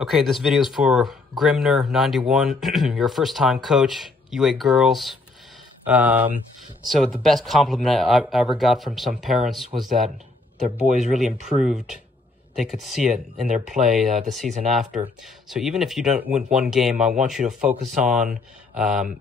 Okay, this video is for Grimner91, your first-time coach, U8 girls. So the best compliment I ever got from some parents was that their boys really improved. They could see it in their play the season after. So even if you don't win one game, I want you to focus on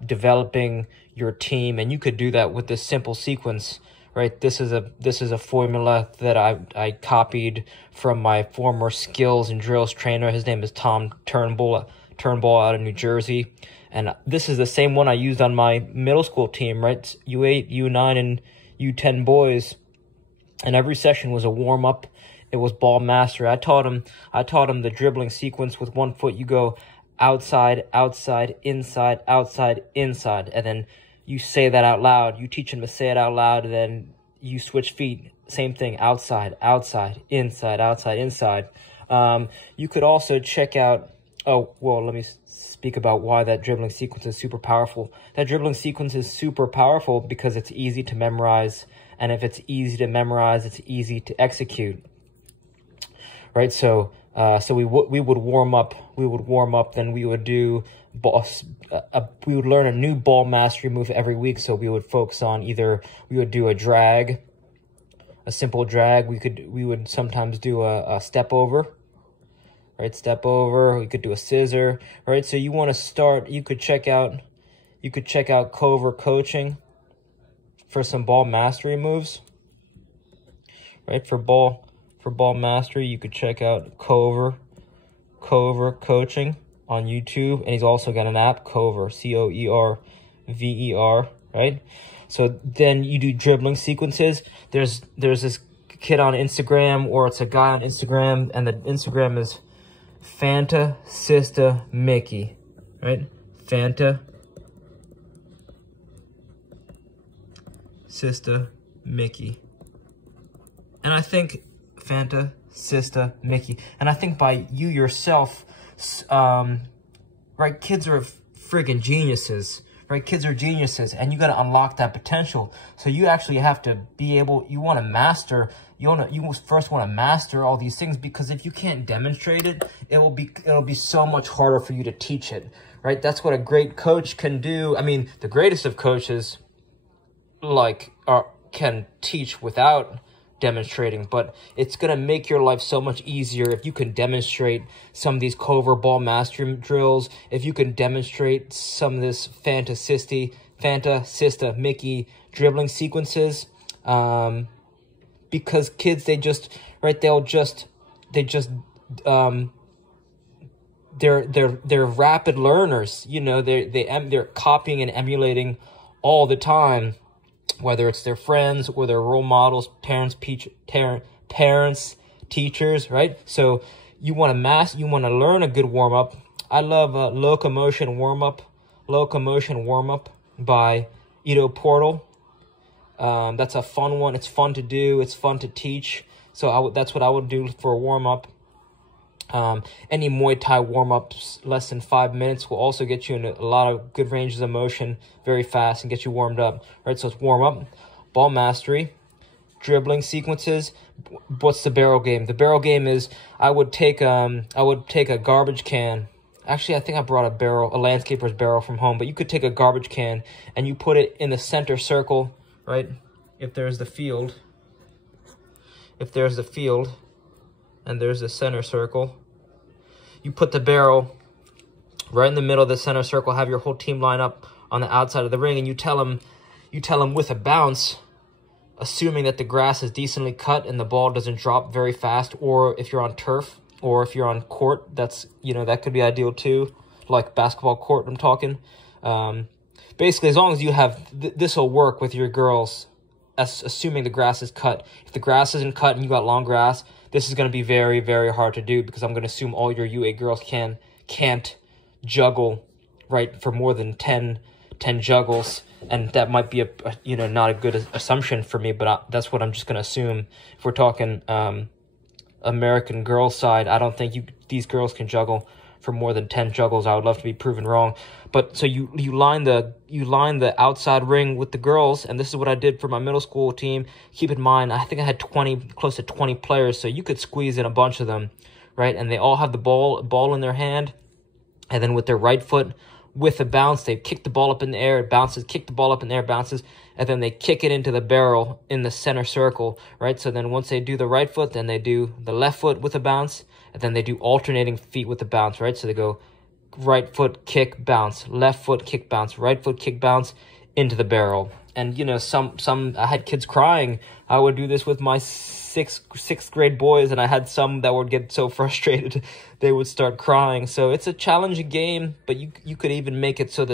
developing your team, and you could do that with this simple sequence. Right, this is a formula that I copied from my former skills and drills trainer. His name is Tom Turnbull out of New Jersey, and this is the same one I used on my middle school team. Right, U8, U9, and U10 boys, and every session was a warm up. It was ball mastery. I taught him the dribbling sequence with 1 foot. You go outside, outside, inside, outside, inside, and then you say that out loud. You teach them to say it out loud, and then you switch feet. Same thing, outside, outside, inside, outside, inside. You could also check out, let me speak about why that dribbling sequence is super powerful. That dribbling sequence is super powerful because it's easy to memorize, and if it's easy to memorize, it's easy to execute. Right, so we would warm up. Then we would do we would learn a new ball mastery move every week. So we would focus on we would do a drag, a simple drag. We would sometimes do a step over, right? Step over. We could do a scissor, right? So you want to start. You could check out Cover Coaching for some ball mastery moves, right? For ball mastery, you could check out Cover Coaching on YouTube, and he's also got an app, Cover, Coerver, right? So then you do dribbling sequences. There's this kid on Instagram, or it's a guy on Instagram, and the Instagram is Fanta Sista Mickey, right? Fanta Sista Mickey. And I think Fanta Sista Mickey. And I think by you yourself, right, kids are friggin' geniuses, right? Kids are geniuses, and you got to unlock that potential. So you actually have to be able, you first want to master all these things, because if you can't demonstrate it, it'll be so much harder for you to teach it, right? That's what a great coach can do. I mean, the greatest of coaches can teach without demonstrating, but it's going to make your life so much easier if you can demonstrate some of these Cover ball mastery drills, if you can demonstrate some of this Fanta Sista Mickey dribbling sequences, because kids, they're rapid learners. You know, they're copying and emulating all the time, whether it's their friends or their role models, parents, teachers, right? So you want to learn a good warm-up. I love Locomotion Warm-Up by Ido Portal. That's a fun one. It's fun to do. It's fun to teach. So that's what I would do for a warm-up. Any Muay Thai warm-ups less than 5 minutes will also get you in a lot of good ranges of motion very fast and get you warmed up, right? So it's warm-up, ball mastery, dribbling sequences. What's the barrel game? The barrel game is I would take a garbage can. Actually, I think I brought a landscaper's barrel from home, but you could take a garbage can and you put it in the center circle, right? If there's the field, and there's the center circle, you put the barrel right in the middle of the center circle, have your whole team line up on the outside of the ring, and you tell them with a bounce, assuming that the grass is decently cut and the ball doesn't drop very fast, or if you're on turf or if you're on court, that could be ideal too, like basketball court I'm talking. Basically, as long as you have, this will work with your girls, assuming the grass is cut. If the grass isn't cut and you got long grass, this is going to be very, very hard to do, because I'm going to assume all your U8 girls can't juggle, right, for more than 10 juggles, and that might be not a good assumption for me, but that's what I'm just going to assume. If we're talking American girls side, I don't think these girls can juggle for more than 10 juggles. I would love to be proven wrong. But so you line the outside ring with the girls, and this is what I did for my middle school team. Keep in mind, I think I had close to 20 players, so you could squeeze in a bunch of them, right? And they all have the ball in their hand, and then with their right foot, with a bounce, they kick the ball up in the air, it bounces, kick the ball up in the air, bounces, and then they kick it into the barrel in the center circle, right? So then once they do the right foot, then they do the left foot with a bounce, and then they do alternating feet with the bounce, right? So they go right foot, kick, bounce, left foot, kick, bounce, right foot, kick, bounce into the barrel. And, you know, some I had kids crying. I would do this with my sixth grade boys, and I had some that would get so frustrated they would start crying. So it's a challenging game, but you could even make it so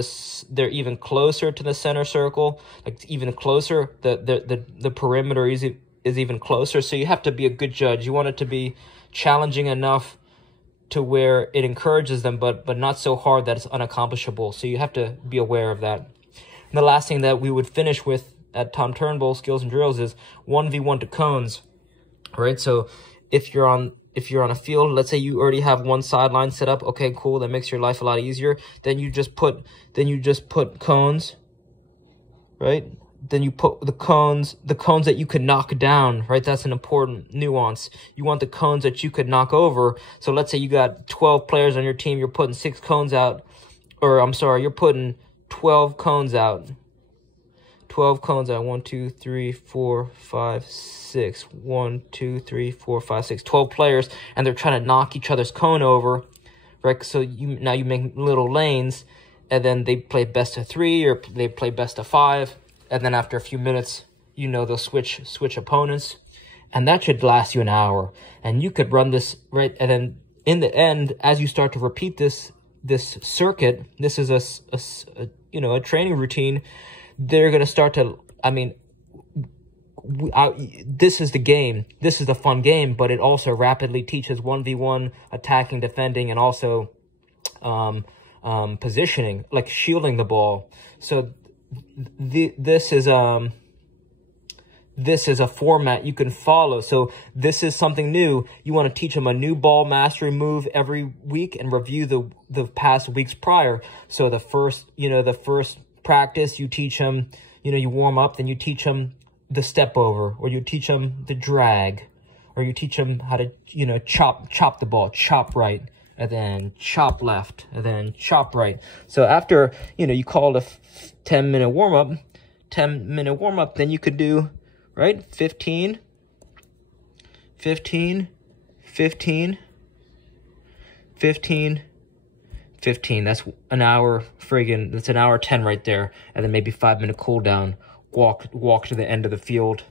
they're even closer to the center circle, like even closer. The perimeter is even closer. So you have to be a good judge. You want it to be challenging enough to where it encourages them, but not so hard that it's unaccomplishable. So you have to be aware of that. And the last thing that we would finish with at Tom Turnbull Skills and Drills is 1v1 to cones. Right? So if you're on a field, let's say you already have one sideline set up, okay, cool, that makes your life a lot easier. Then you just put cones, right? Then you put the cones that you could knock down, right? That's an important nuance. You want the cones that you could knock over. So let's say you got 12 players on your team, you're putting 6 cones out, or I'm sorry, you're putting 12 cones out. 12 cones out. 1, 2, 3, 4, 5, 6. 1, 2, 3, 4, 5, 6. 12 players, and they're trying to knock each other's cone over, right? So now you make little lanes, and then they play best of 3 or they play best of 5, and then after a few minutes, you know, they'll switch opponents, and that should last you an hour. And you could run this, right? And then in the end, as you start to repeat this circuit, this is a training routine. They're going to start to, I mean, this is the game. This is the fun game, but it also rapidly teaches 1v1 attacking, defending, and also positioning, like shielding the ball. So this is a format you can follow. So this is something new. You want to teach them a new ball mastery move every week and review the past weeks prior. So the first practice, you teach them, you warm up, then you teach them the step over, or you teach them the drag, or you teach them how to, chop the ball, chop right, and then chop left, and then chop right. So after, you call it a 10-minute warm-up, then you could do, right, 15, 15, 15, 15, 15. That's an hour that's an hour 10 right there. And then maybe 5-minute cool down. Walk to the end of the field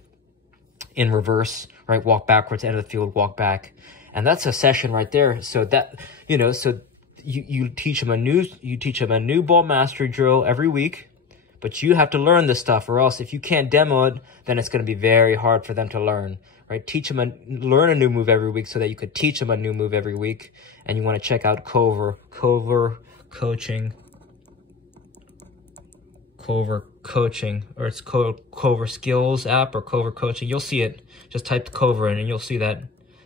in reverse, right? Walk backwards, end of the field, walk back. And that's a session right there. So that, so you teach them a new ball mastery drill every week, but you have to learn this stuff, or else if you can't demo it, then it's going to be very hard for them to learn, right? Learn a new move every week so that you could teach them a new move every week. And you want to check out Cover Coaching, or it's Cover Skills app or Cover Coaching. You'll see it. Just type Cover in and you'll see that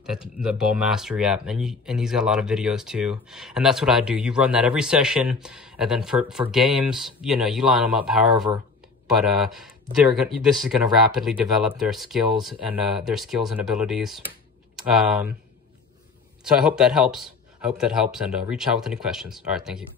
the ball mastery app, and he's got a lot of videos too. And that's what I do. You run that every session, and then for games, you line them up however. But this is gonna rapidly develop their skills and abilities. So I hope that helps. And reach out with any questions. All right, thank you.